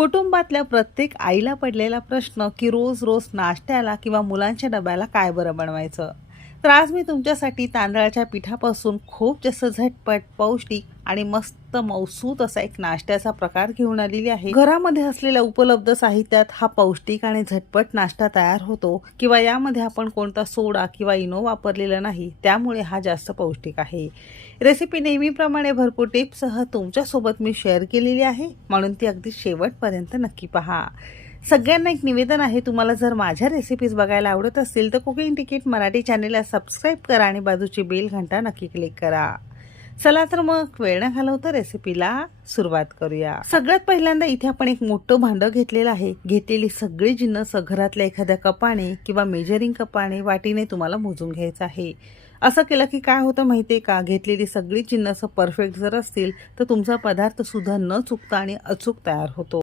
कुटुंबातल्या प्रत्येक आईला पडलेला प्रश्न की रोज रोज नाश्त्याला किंवा मुलांच्या डब्याला काय बरं बनवायचं. तर आज मी तुमच्यासाठी तांदळाच्या पिठापासून खूप जास्त झटपट पौष्टिक आणि मस्त मौसूत असा एक नाश्त्याचा प्रकार घेऊन आलेली आहे. घरामध्ये असलेल्या उपलब्ध साहित्यात हा पौष्टिक आणि झटपट नाश्ता तयार होतो किंवा यामध्ये आपण कोणता सोडा किंवा इनो वापरलेला नाही, त्यामुळे हा जास्त पौष्टिक आहे. रेसिपी नेहमीप्रमाणे भरपूर टिप्ससह तुमच्यासोबत मी शेअर केलेली आहे, म्हणून ती अगदी शेवटपर्यंत नक्की पहा. सगळ्यांना एक निवेदन आहे, तुम्हाला जर माझ्या रेसिपीज बघायला आवडत असतील तर कुकिंग तिकीट मराठी चॅनेलला सबस्क्राईब करा आणि बाजूची बेल घंटा नक्की क्लिक करा. चला तर मग वेळ न घालवता रेसिपीला सुरुवात करूया. सगळ्यात पहिल्यांदा इथे आपण एक मोठं भांडं घेतलेलं आहे. घेतलेली सगळी जिन्नस घरातल्या एखाद्या कपाने किंवा मेजरिंग कपाने वाटीने तुम्हाला मोजून घ्यायचं आहे. असं केलं की काय होतं माहितीये का, घेतलेली सगळी जिन्नस परफेक्ट जर असतील तर तुमचा पदार्थ सुद्धा न चुकता आणि अचूक तयार होतो.